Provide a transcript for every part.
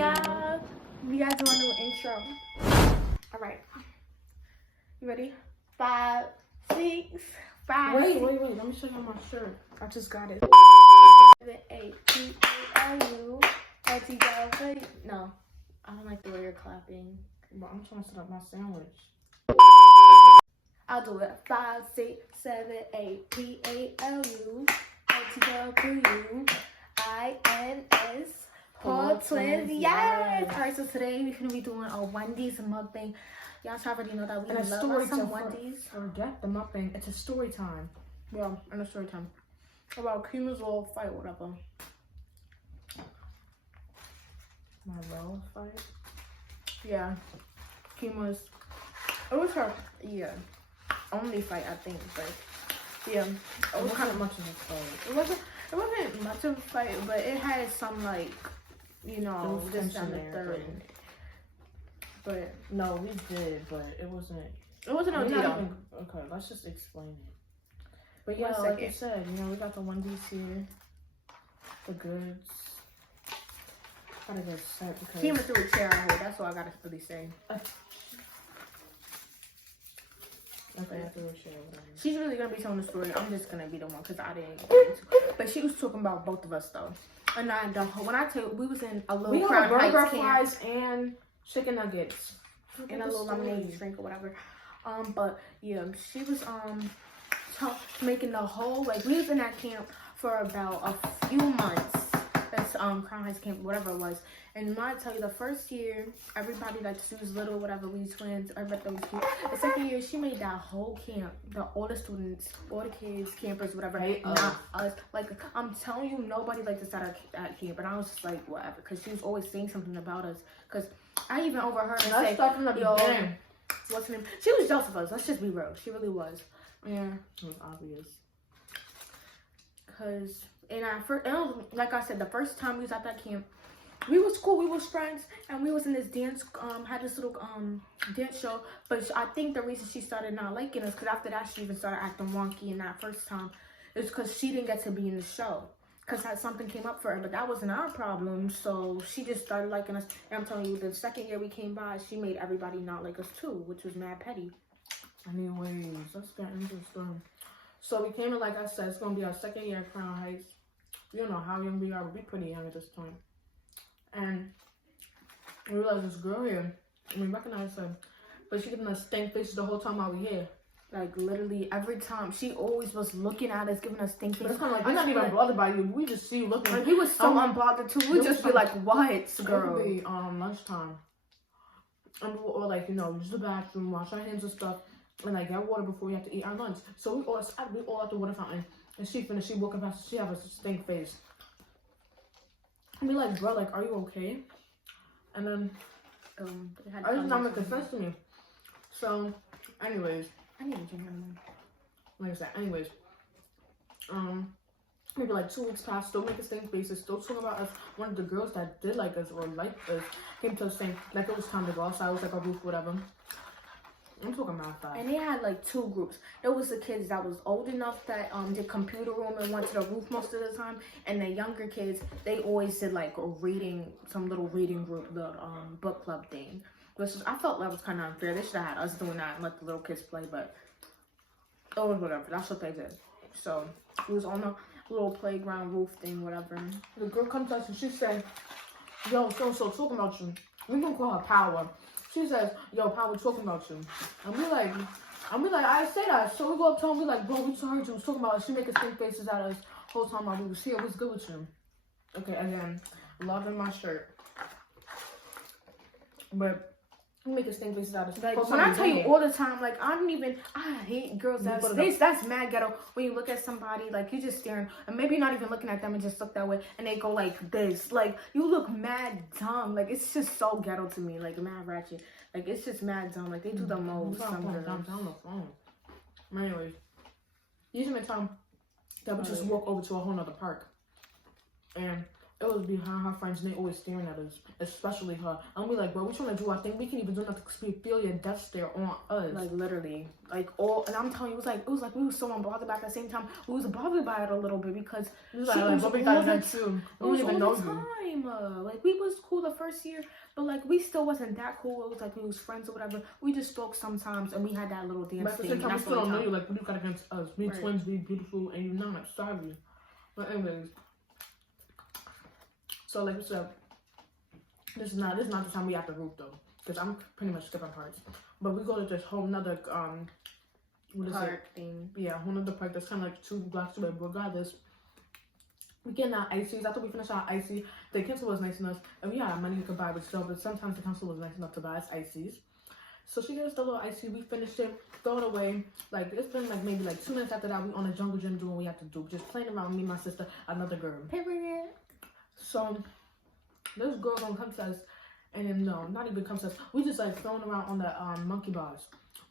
y'all. We guys do a new intro. All right. You ready? 5, 6, 5. Wait. Let me show you my shirt. I just got it. 7, 8, P-A-L-U. L-T-W. No, I don't like the way you're clapping. But I'm trying to set up my sandwich. I'll do it. 5, 6, 7, 8, P-A-L-U. L-T-W-I-N-S. PaulTwins, yes! Alright, so today we're gonna be doing a WENDYS mukbang. Y'all already know that we love some WENDYS. Forget the mukbang. It's a story time. Yeah, and a story time about KYMA's little fight, whatever. My little fight. Yeah, KYMA's. It was her, only fight I think, but yeah, it was kind of much of a fight. It wasn't much of a fight, but it had some like. You know, this down the third. But no, we did, but it wasn't. It wasn't no deal. Okay, let's just explain it. But yeah, like you said, you know, we got the WENDYS here, the goods. Gotta get set because KYMA threw a chair at her. That's all I gotta really say. Okay, I threw a chair. Whatever. She's really gonna be telling the story. I'm just gonna be the one because I didn't. But she was talking about both of us though. And when I tell you, we was in a little Crown burger, fries, and chicken nuggets, and a little lemonade drink or whatever. But yeah, she was making the whole we was in that camp for about a few months. That's Crown Heights camp, whatever it was. And when I tell you, the first year, everybody she was little, whatever, we twins, everybody was cute. The second year, she made that whole camp, all the students, all the kids, campers, whatever, not us. Like, I'm telling you, nobody liked us at camp. And I was just like, whatever, because she was always saying something about us. Because I even overheard her say, yo, what's her name? She was jealous of us. Let's just be real. She really was. Yeah. It was obvious. Because, like I said, the first time we was at that camp, we was cool, we was friends, and we was in this dance, had this little dance show. But I think the reason she started not liking us, because after that she even started acting wonky in that first time, is because she didn't get to be in the show. Because something came up for her, but that wasn't our problem. So she just started liking us. And I'm telling you, the second year we came by, she made everybody not like us too, which was mad petty. Anyways, let's get into the story. So we came in, like I said, it's going to be our second year at Crown Heights. We don't know how young we are, but we're pretty young at this point. And we realized this girl here, and we recognized her, but she giving us stink faces the whole time while we here. Like, literally, every time. She always was looking at us, giving us stink faces. It's kind of like, we're not even bothered by you. We just see you looking. Like, we was so unbothered, too. We just be like, what, girl? It would be lunchtime. And we were all like, you know, use the bathroom, wash our hands and stuff, and like get water before we have to eat our lunch. So we all at the water fountain, and she finished. She walking past. She have a stink face. And be like, bro, like, are you okay? And then I just not make sense to me. So, anyways, I need to drink anymore. Like I said, anyways, maybe like 2 weeks passed, still making stink faces, still talking about us. One of the girls that did like us or liked us came to us saying like it was time to go outside. It was like a roof, whatever. I'm talking about that. And they had like 2 groups. There was the kids that was old enough that did computer room and went to the roof most of the time, and the younger kids, they always did like a reading, some little reading group, the book club thing. Which I felt that was kind of unfair. They should have had us doing that and let the little kids play, but it was whatever. That's what they did. So it was on a little playground roof thing, whatever. The girl comes to us and she said, "Yo, so talking about you." We gonna call her Power. She says, "Yo, Power, talking about you." And we like, I say that. So we go up to her and we like, "Bro, we just heard you was talking about us." She making stink faces at us whole time while we was here. What's good with you? Okay, again, loving my shirt. But we making stink faces at us. Like, when I tell you all the time, like, I hate girls that face. That's mad ghetto. When you look at somebody, like, you just staring, and maybe you're not even looking at them and just look that way, and they go like this. Like, you look mad dumb. Like, it's just so ghetto to me. Like, mad ratchet. Like, it's just mad dumb. Like, they do the most. Down the phone. Anyways, usually time that we just walk over to a whole nother park. And it was behind her friends, and they always staring at us, especially her. And we like, bro, we trying to do our thing. We can't even do nothing because we feel your death stare on us. Like, literally. Like, and I'm telling you, it was like we were so unbothered, but at the same time, we was bothered by it a little bit because it was like, what we got to do? We didn't even know you. KYMA. Like, we was cool the first year, but, like, we still wasn't that cool. It was like we was friends or whatever. We just spoke sometimes, and we had that little dance But at the thing. same time, we still don't know you. Like, what do you got against us? We twins, we beautiful, and you're not. Sorry. But anyways. So, like I said, this is not the time we have to group, though. Because I'm pretty much skipping parts. But we go to this whole nother, what is park thing. Yeah, whole nother park that's kind of like 2 blocks away. But regardless, we getting our ices. After we finish our ices, the council was nice enough, and we had money we could buy with stuff, but sometimes the council was nice enough to buy us ices. So she gave us the little icy, we finished it, throw it away. Like, it's been like maybe like 2 minutes after that, we on the jungle gym doing what we have to do. Just playing around, me, my sister, another girl. Period. So, this girl gonna come to us, and then, no, not even come to us. We just like throwing around on the monkey bars.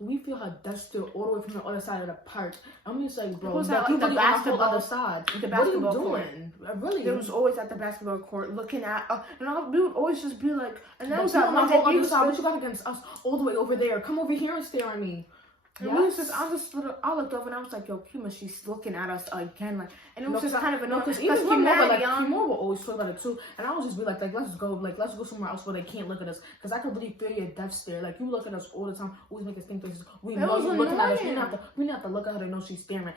We feel her death still all the way from the other side of the park. I'm just like, bro, like you the really basketball, on the other side. the What are you basketball doing? Really? It was always at the basketball court looking at, and we would always just be like, and that But was you that on one the day whole we other was side. What you got against us all the way over there? Come over here and stare at me. And we was just, I looked over and I was like, yo, KYMA, she's looking at us again, like, and it was just kind of annoying because because KYMA will always talk about it too, and I would just be like, let's go somewhere else where they can't look at us, because I could really feel your death stare. Like, you look at us all the time, always make us think faces. We know you're looking at us. We don't have to look at her to know she's staring.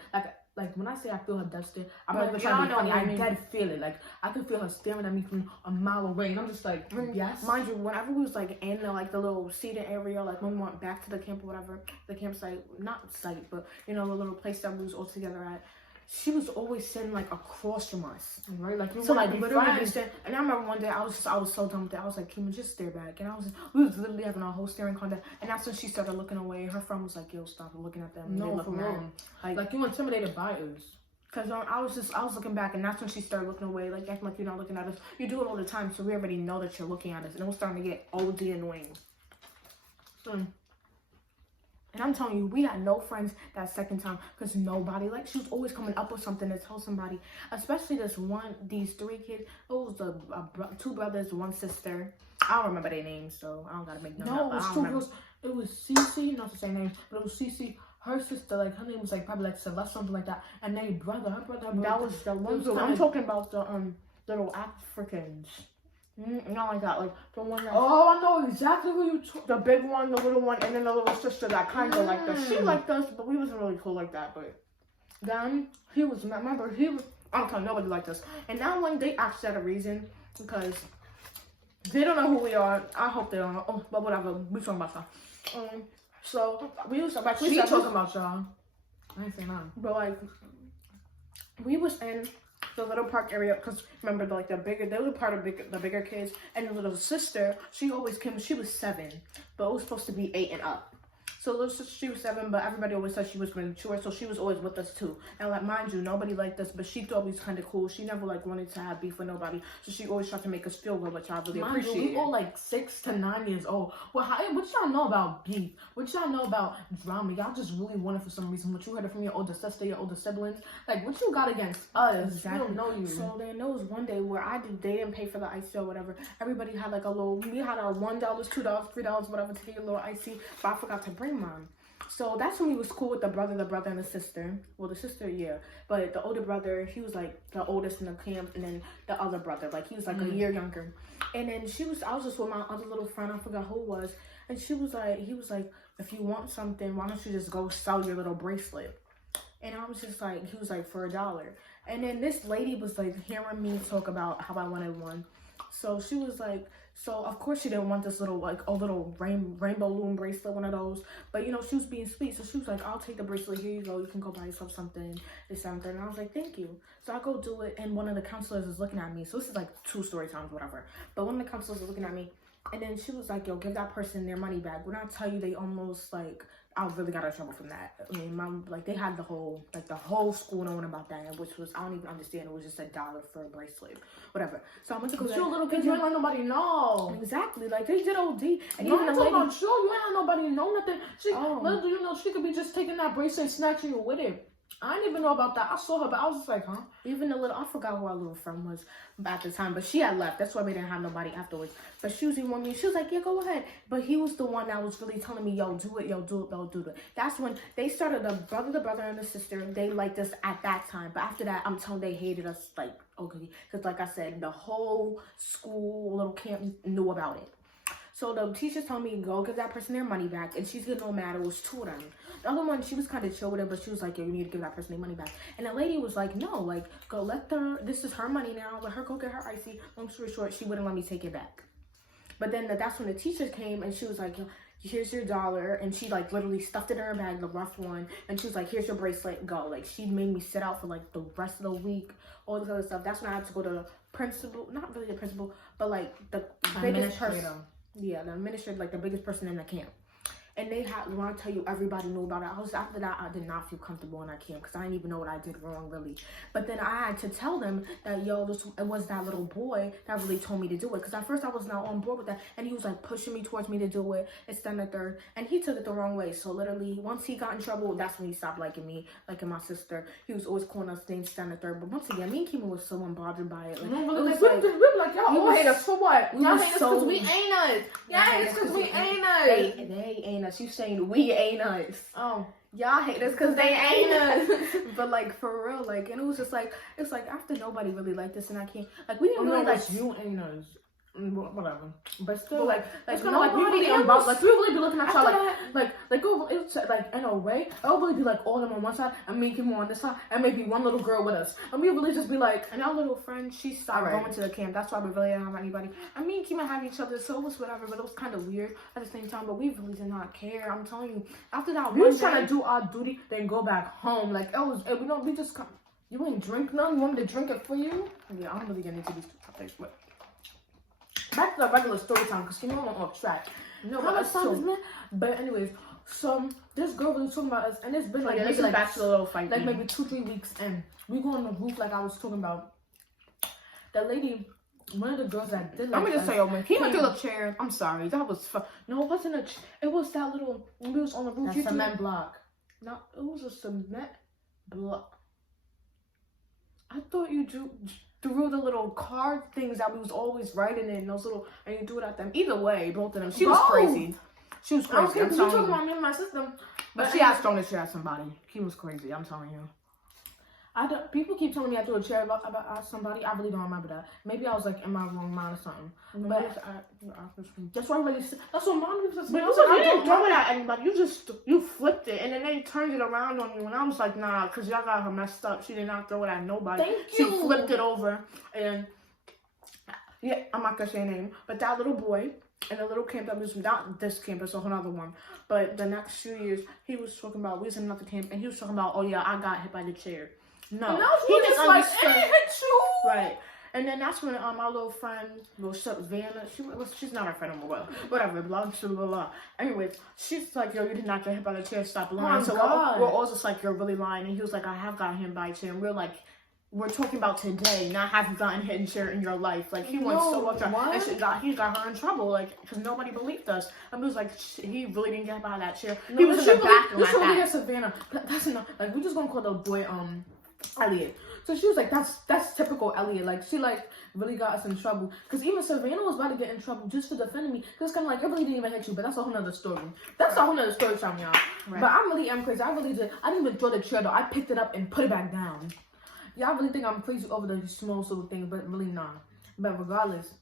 Like when I say I feel her death stare, I'm not even trying to be funny. I dead feel it. Like, I can feel her staring at me from a mile away, and I'm just like, yes. Mind you, whenever we was like in the little seating area, like when we went back to the camp or whatever, the campsite, not site, but you know, the little place that we was all together at, she was always sitting like across from us, right? Like, you so like literally just and I remember one day I was so done with it. I was like, KYMA, just stare back, and we was literally having a whole staring contest, and that's when she started looking away. Her friend was like, yo, stop looking at them. No, for real. Like you intimidated by us. Cause I was looking back, and that's when she started looking away, like acting like you're not looking at us. You do it all the time, so we already know that you're looking at us, and it was starting to get OD annoying. And I'm telling you, we had no friends that second time, cause nobody, like, she was always coming up with something to tell somebody, especially these 3 kids. It was 2 brothers, 1 sister. I don't remember their names, so I don't gotta make them up. No, it was 2 girls. It was Cece, not the same name, but it was Cece. Her sister, like, her name was like probably like Celeste, something like that. And then her brother. That was the one. I'm talking about the little Africans. Not like that, like the one that. Oh, I know exactly who you. The big one, the little one, and then the little sister that kind of liked us. She liked us, but we wasn't really cool like that. But then he was. Remember, he was. I'm telling you, nobody liked us. And now when they actually had a reason, because they don't know who we are. I hope they don't know. Oh, but whatever. We talking about stuff. So we was like, she talking about y'all. I ain't saying nothing. But like, we was in the little park area, because remember, they were part of the bigger kids, and the little sister, she always came. She was 7, but it was supposed to be 8 and up. So little sister, she was 7, but everybody always said she was mature, so she was always with us too. And like, mind you, nobody liked us, but she thought we was kind of cool. She never like wanted to have beef with nobody, so she always tried to make us feel good, which I really appreciate. We all like 6 to 9 years old. Well, what y'all know about beef? What y'all know about drama? Y'all just really want it for some reason. What you heard it from your older sister, your older siblings? Like, what you got against us? Exactly. We don't know you. So then there was one day where they didn't pay for the icy or whatever. Everybody had like we had our $1, $2, $3, whatever to get a little icy, but I forgot to bring mine. So that's when we was cool with the brother and the sister. Well, the sister, yeah. But the older brother, he was like the oldest in the camp. And then the other brother, like he was like a year younger. And then I was just with my other little friend, I forgot who it was. And he was like, if you want something, why don't you just go sell your little bracelet? And I was just like, he was like, for $1. And then this lady was like hearing me talk about how I wanted one. So she was like, so of course she didn't want this little little rainbow loom bracelet, one of those. But you know, she was being sweet, so she was like, I'll take the bracelet, here you go, you can go buy yourself something. And I was like, thank you. So I go do it, and one of the counselors is looking at me. So this is like 2 story times, whatever. But one of the counselors is looking at me, and then she was like, yo, give that person their money back. When I tell you, they almost like, I really got in trouble from that. I mean, they had the whole school knowing about that, which was, I don't even understand. It was just $1 for a bracelet, whatever. So I went to go. You little kids, you ain't let nobody know. Exactly, like they did OD. And no, even I'm talking about you ain't let nobody know nothing. Little do you know, she could be just taking that bracelet and snatching you with it. I didn't even know about that. I saw her, but I was just like, huh? Even the little, I forgot who our little friend was at the time, but she had left. That's why we didn't have nobody afterwards. But she was the one, she was like, yeah, go ahead. But he was the one that was really telling me, yo, do it, yo, do it, yo, do it. That's when they started, the brother and the sister, they liked us at that time. But after that, I'm telling they hated us, like, okay. Because like I said, the whole school, little camp knew about it. So the teacher told me, go give that person their money back. And she's getting all mad. It was 2 of them. The other one, she was kind of chill with it, but she was like, yo, you need to give that person their money back. And the lady was like, no, like, go let her, this is her money now. Let her go get her icy. Long story short, she wouldn't let me take it back. But then that's when the teacher came and she was like, here's your $1. And she like literally stuffed it in her bag, the rough one. And she was like, here's your bracelet, go. Like she made me sit out for like the rest of the week, all this other stuff. That's when I had to go to the principal, not really the principal, but like the biggest person. Yeah, the administrator, like the biggest person in the camp. And they had, when I tell you, everybody knew about it. After that, I did not feel comfortable in that camp because I didn't even know what I did wrong, really. But then I had to tell them that, yo, it was that little boy that really told me to do it. Because at first I was not on board with that. And he was like pushing me towards me to do it. It's then the third. And he took it the wrong way. So literally, once he got in trouble, that's when he stopped liking me, liking my sister. He was always calling us things stand the third. But once again, me and KYMA was so unbothered by it. Like, we were like, y'all all hate us for what? Y'all hate us because we ain't us. Y'all hate us because we ain't us. They ain't us. You saying we ain't us. Oh. Y'all hate us because they ain't us. But like for real, like, and it was just like, it's like after nobody really liked this and I can't, like we didn't really like you ain't us. Whatever, but still, but like it's kind of like we really we really be looking at y'all like go. It's like in a way, I'll really be like all of them on one side and me and KYMA on this side, and maybe one little girl with us, and we really just be like. And our little friend, she stopped going to the camp. That's why we really didn't have anybody. And me and KYMA had each other, so it was whatever. But it was kind of weird at the same time. But we really did not care. I'm telling you, after that, we was trying to do our duty, then go back home. Like it was, we just come. You ain't drink none. You want me to drink it for you? Yeah, I'm really getting into these topics, but. Back to the regular story time, because KYMA went off track. No, but it's so. But anyways, so this girl was talking about us, and it's been like maybe like back to the little fight. Like maybe 2-3 weeks in. We go on the roof like I was talking about. The lady, one of the girls that did. Let me just say, yo, man, KYMA threw the chair. I'm sorry, that was fun. No, it wasn't a. It was that little. When we was on the roof. That cement block. No, it was a cement block. I thought you drew the little card things that we was always writing in those little, and you do it at them. Either way, both of them. She was crazy. She was crazy. Okay, you talking about me and my sister, but she has thrown a chair at somebody. She was crazy. I'm telling you. People keep telling me I threw a chair about somebody. I really don't remember that. Maybe I was like in my wrong mind or something. But that's why that's what mom was just. But you didn't throw it at anybody. You flipped it and then they turned it around on you. And I was like, nah, because y'all got her messed up. She did not throw it at nobody. She flipped it over and yeah, I'm not gonna say a name, but that little boy in a little camp that was not this campus, or another one, but the next few years, he was talking about, we was in another camp, and he was talking about, oh yeah, I got hit by the chair. No, he just like, it hit you. Right. And then that's when my little friend, Vanna, she's not our friend anymore, well, whatever, blah, blah, blah, blah. Anyways, she's like, yo, you did not get hit by the chair, stop lying. So we're all just like, you're really lying. And he was like, I have gotten hit by a chair. And we're like, we're talking about today, not have you gotten hit and chair in your life. Like, he went so upset. And he got her in trouble, like, because nobody believed us. And we was like, he really didn't get hit by that chair. He was in the bathroom like that. Savannah. That's enough. Like, we just gonna call the boy, Elliot. So she was like, that's typical Elliot. Like, she like really got us in trouble. Because even Savannah was about to get in trouble just for defending me. Because it's kind of like, I really didn't even hit you, but that's a whole nother story. That's a whole nother story time, y'all. Right. But I really am crazy. I didn't even throw the chair though. I picked it up and put it back down. Y'all really think I'm crazy over the small little things, but really not. But regardless,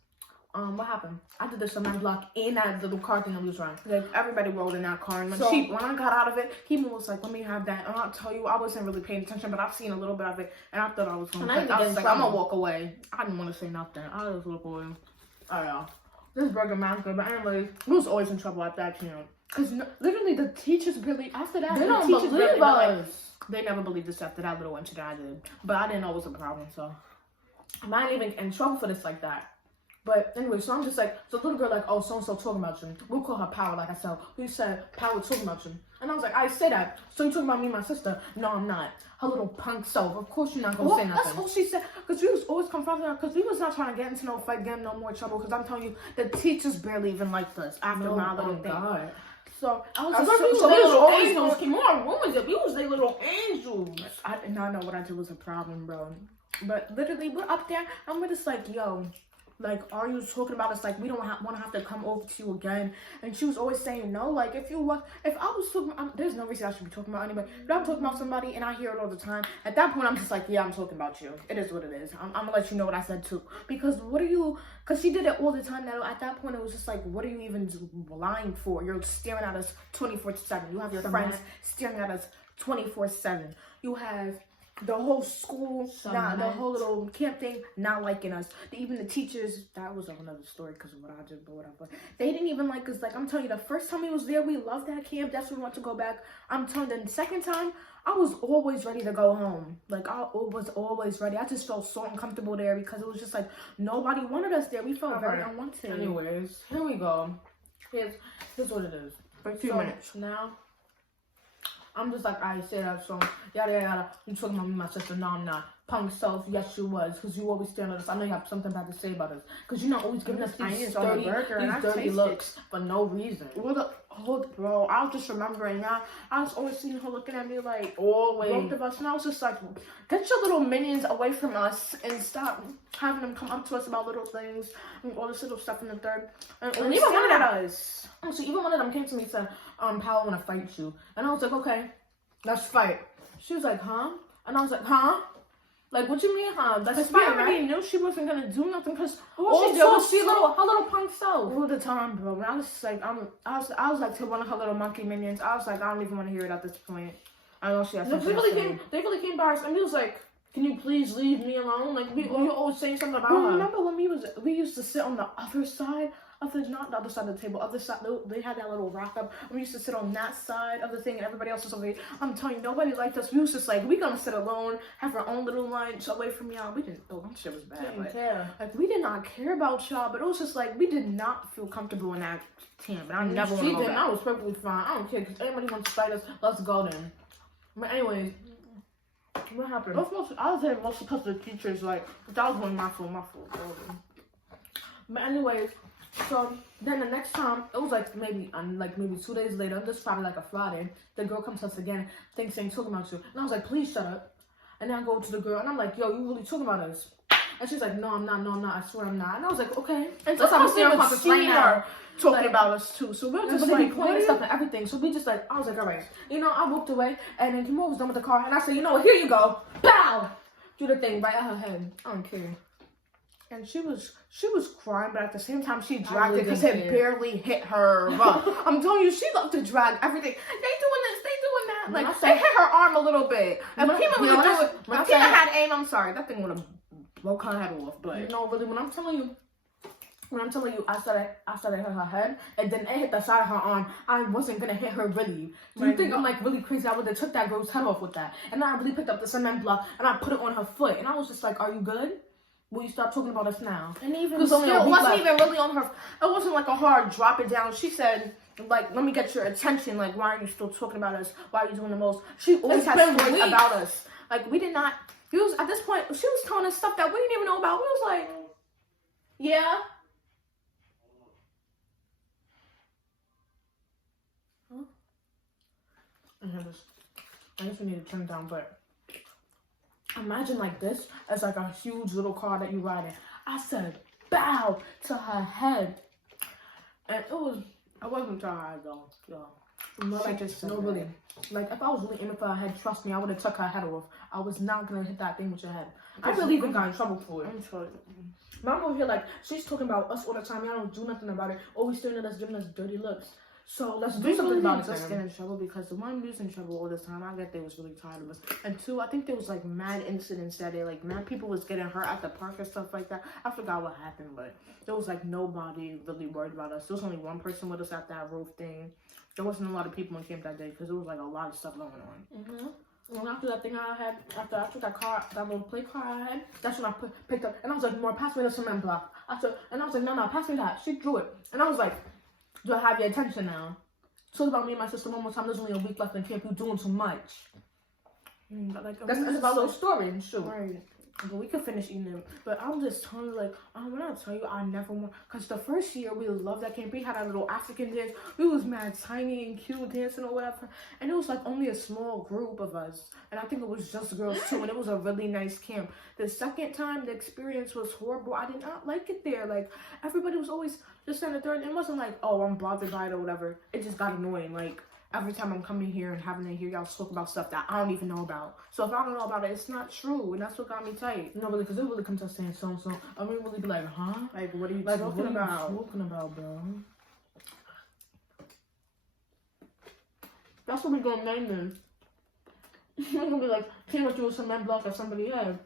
what happened? I did the cement block in that little car thing that we was running. Like, everybody rolled in that car. And when I got out of it, he was like, let me have that. And I'll tell you, I wasn't really paying attention, but I've seen a little bit of it. And I thought I was going to I was like, I'm going to walk away. I didn't want to say nothing. I just walk away. Oh, yeah. This burger man's good. But anyways, we was always in trouble at that camp. Because literally the teachers really, after that, they don't believe us. They never believed us after that little incident I did. But I didn't know it was a problem, so. I'm not even in trouble for this like that. But anyway, so I'm just like, so the little girl like, oh, so-and-so talking about you. We'll call her Power, like I said. We said, Power talking about you. And I was like, I say that. So you talking about me and my sister? No, I'm not. Her little punk self. Of course you're not going to say nothing. That's all she said. Because we was always confronting her. Because we was not trying to get into no fight, get in no more trouble. Because I'm telling you, the teachers barely even liked us after my little thing. God. So I was I just thought we so was it was little always angels. Came on, rumors that we was their little angels. I did not know what I did was a problem, bro. But literally, we're up there, and we're just like, yo, like, are you talking about us? Like, we don't want to have to come over to you again. And she was always saying no. Like, if I was talking, there's no reason I should be talking about anybody. But I'm talking about somebody, and I hear it all the time. At that point, I'm just like, yeah, I'm talking about you. It is what it is. I'm gonna let you know what I said too. Because because she did it all the time. Now at that point, it was just like, what are you even lying for? You're staring at us 24/7. You have your friends staring at us 24/7. You have the whole school, the whole little camp thing, not liking us. Even the teachers, that was another story because of what I did, but whatever. They didn't even like us. Like, I'm telling you, the first time we was there, we loved that camp. That's when we want to go back. I'm telling you, the second time, I was always ready to go home. Like, I was always ready. I just felt so uncomfortable there because it was just like, nobody wanted us there. We felt very unwanted. Anyways, here we go. Here's what it is. For 2 minutes. Now, I'm just like, I say that, so yada yada. You talking about me, my sister? No, I'm not. Punk self, yes, you was, because you always stand on us. I know you have something bad to say about us, because you're not always giving us these dirty looks for no reason. Bro, I was just remembering now. I was always seeing her looking at me like, always. Both of us, and I was just like, get your little minions away from us and stop having them come up to us about little things and all this little stuff in the third. And even one of us. So even one of them came to me and said, Pal, I want to fight you. And I was like, okay, let's fight. She was like, huh? And I was like, huh? Like, what you mean, huh? That's we already knew she wasn't gonna do nothing because all she did was her little punk self. All the time, bro. When I was like, I was like to one of her little monkey minions. I was like, I don't even want to hear it at this point. I know she has something to say. They really came by us, and he was like, can you please leave me alone? Like, you're always saying something about her. Remember when we used to sit on the other side of not the other side of the table, other side, they had that little rock up, and we used to sit on that side of the thing, and everybody else was over here. I'm telling you, nobody liked us. We was just like, we gonna sit alone, have our own little lunch away from y'all. We didn't, that shit was bad. Like, we did not care about y'all, but it was just like, we did not feel comfortable in that camp, and I never want to go back. I was perfectly fine. I don't care, because anybody wants to fight us, let's go then. But anyways, what happened? I was saying mostly because of the teachers, like, that was one of my fault. But anyways, so then the next time, it was like maybe 2 days later, this Friday, like a Friday, the girl comes to us again, saying talking about you. And I was like, please shut up. And then I go to the girl, and I'm like, yo, you really talking about us? And she's like, no, I'm not, I swear I'm not. And I was like, okay. And let's have a serious conference right now. Talking about us too, so we're just like pointing stuff and everything. So we just like, I was like, all right, I walked away, and then Kimura was done with the car, and I said, you know what, here you go, pow, do the thing right at her head. I don't care. And she was crying, but at the same time she dragged it because it barely hit her. I'm telling you, she loved to drag everything. They doing this, they doing that. Like they hit her arm a little bit. And Kima would do it. If Kima had aim, I'm sorry, that thing would have broke her head off. But no, really, when I'm telling you, I started hit her head, and then it hit the side of her arm. I wasn't gonna hit her really. Do you think I'm like really crazy? I would have took that girl's head off with that. And then I really picked up the cement block and I put it on her foot. And I was just like, are you good? Will you stop talking about us now? And even still, it wasn't even really on her. It wasn't like a hard drop it down. She said, like, let me get your attention. Like, why are you still talking about us? Why are you doing the most? She always had stories about us. Like, we did not. At this point, she was telling us stuff that we didn't even know about. We was like, yeah. I guess we need to turn down, but imagine like this as like a huge little car that you ride in. I said, bow to her head. And I wasn't to her head though. Really. Like, if I was really aiming for her head, trust me, I would have took her head off. I was not going to hit that thing with your head. I really even got in trouble for it. I'm sorry. But I'm over here like, she's talking about us all the time. Y'all don't do nothing about it. Always staring at us, giving us dirty looks. So let's do something about it. Let's get in trouble because the one who's in trouble all this time, I get they was really tired of us. And two, I think there was like mad incidents that day, like mad people was getting hurt at the park and stuff like that. I forgot what happened, but there was like nobody really worried about us. There was only one person with us at that roof thing. There wasn't a lot of people in camp that day because there was like a lot of stuff going on. And after that thing I had, after I took that little play car I had, that's when I picked up, and I was like, more, pass me the cement block. And I was like, no, pass me that. She drew it. And I was like, do I have your attention now? Talk about me and my sister one more time. There's only a week left in camp. You're doing too much. That's about a little story and shoot. Right. But we could finish eating them. But I'm just telling you, like, when I tell you, I never want. Because the first year, we loved that camp. We had our little African dance. We was mad tiny and cute dancing or whatever. And it was, like, only a small group of us. And I think it was just girls, too. And it was a really nice camp. The second time, the experience was horrible. I did not like it there. Like, everybody was always just in the third. It wasn't like, oh, I'm bothered by it or whatever. It just got annoying. Like, every time I'm coming here and having to hear y'all talk about stuff that I don't even know about. So if I don't know about it, it's not true. And that's what got me tight. No, really, because it really comes to saying so. I mean, really be like, huh? Like, what are you Like, talking about? What are you talking about, bro? That's what we're going to name them. We're going to be like, came with you with some men block or somebody had.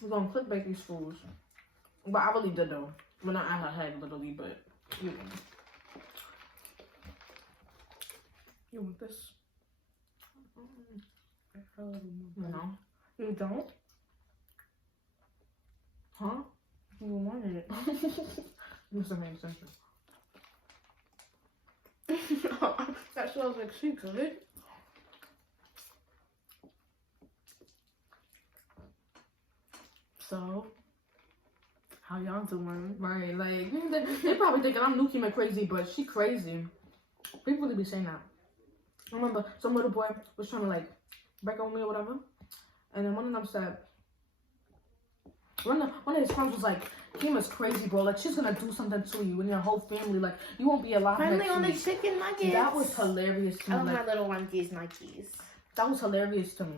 We're going to clickbait these fools. But I really did, though. Well, not at her head, literally, but... You want this? No. You don't? Huh? You want it. This doesn't make sense. That smells like she could. So, how y'all doing? Right, like, they probably thinking I'm Nuki crazy, but she crazy. People really be saying that. I remember some little boy was trying to, like, break on me or whatever. And then one of them said, one of his friends was like, KYMA's crazy, bro. Like, she's gonna do something to you and your whole family. Like, you won't be alive Finally next on the week. chicken nuggets. That was hilarious to me. I love like, my little onesies, nuggies. that was hilarious to me.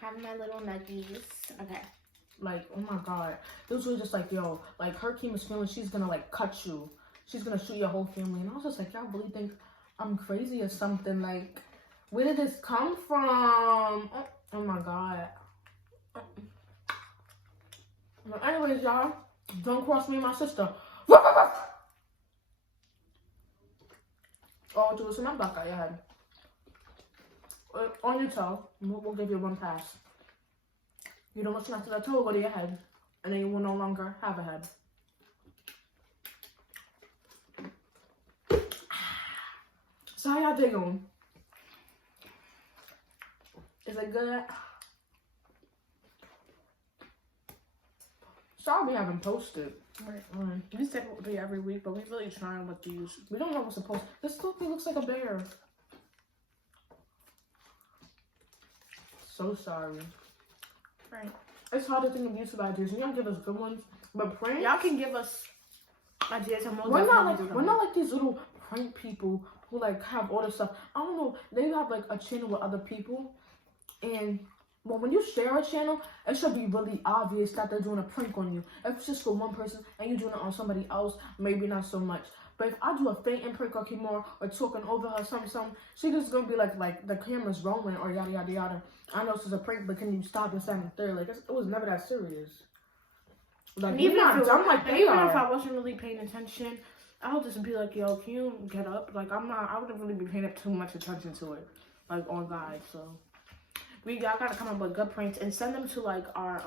Have my little nuggies. Okay. Like, oh my god. It was really just like, yo, like, her KYMA's feeling she's gonna, like, cut you. She's gonna shoot your whole family. And I was just like, y'all really think I'm crazy or something? Like, where did this come from? Oh my god. But anyways, y'all, don't cross me and my sister. Oh, do some I'm back at your head. On your toe, we'll give you one pass. You don't listen after that toe, go to your head. And then you will no longer have a head. So how y'all day going? Is it good? Sorry we haven't posted. Right. We said it would be every week, but we really trying with these. We don't know what's supposed. This puppy looks like a bear. So sorry. Right. It's hard to think of YouTube ideas. You don't give us good ones, but pranks. Y'all can give us ideas and We're not like these little prank people who like have all this stuff. I don't know. They have like a channel with other people, and well, when you share a channel, it should be really obvious that they're doing a prank on you. If it's just for one person and you're doing it on somebody else, maybe not so much. But if I do a fainting prank on Kimura or talking over her, something, she just gonna be like the camera's rolling or yada yada yada. I know this is a prank, but can you stop and stand there? Like it was never that serious. Like even not if dumb like they even are. if I wasn't really paying attention, I would just be like, yo, can you get up? Like I wouldn't really be paying too much attention to it, like on guide. So y'all gotta come up with good pranks and send them to like our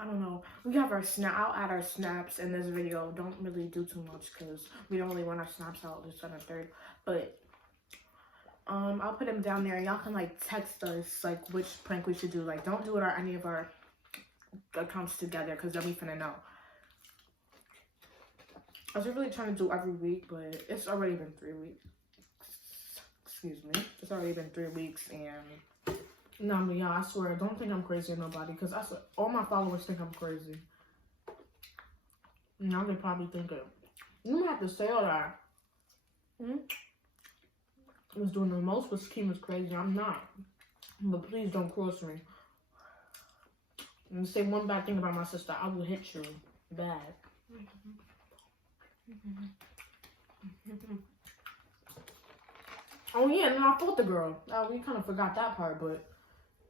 I don't know. We have our I'll add our snaps in this video. Don't really do too much because we don't really want our snaps out this on the 3rd. But I'll put them down there and y'all can like text us like which prank we should do. Like don't do it on any of our accounts together because then we finna know. I was really trying to do every week, but it's already been 3 weeks. Excuse me. It's already been 3 weeks and No, I mean, yeah, I swear, don't think I'm crazy or nobody, because I swear, all my followers think I'm crazy. Now they probably think it. You might have to say all that. I was doing the most with KYMA's crazy. I'm not. But please don't cross me. And say one bad thing about my sister, I will hit you bad. Oh yeah, and I fought the girl. We kind of forgot that part, but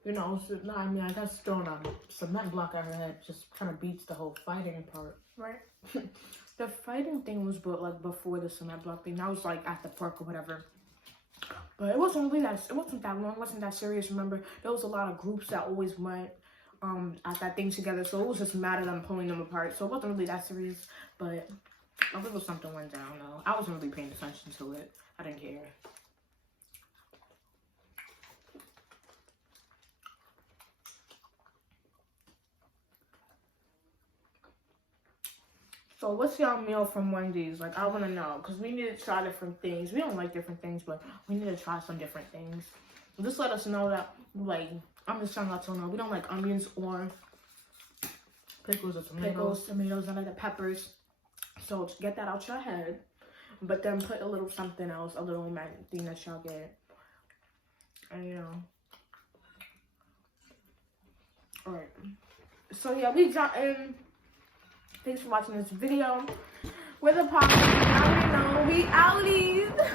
you know, so, no, I mean, I guess throwing a cement block at her head just kind of beats the whole fighting part. right. The fighting thing was like before the cement block thing. That was like at the park or whatever. But it wasn't really that. It wasn't that long. It wasn't that serious. Remember, there was a lot of groups that always went at that thing together. So it was just mad at them pulling them apart. So it wasn't really that serious. But a little something went down though. I wasn't really paying attention to it. I didn't care. So what's y'all meal from Wendy's? Like, I want to know, because we need to try different things. We don't like different things, but we need to try some different things. Just let us know that, like, I'm just trying to let you know, we don't like onions or Pickles or tomatoes. pickles, tomatoes, and like the peppers. So just get that out your head. But then put a little something else, a little thing that y'all get. And, you know. Alright. So, yeah, we got in. Thanks for watching this video. We're the podcast. Now we know we outies.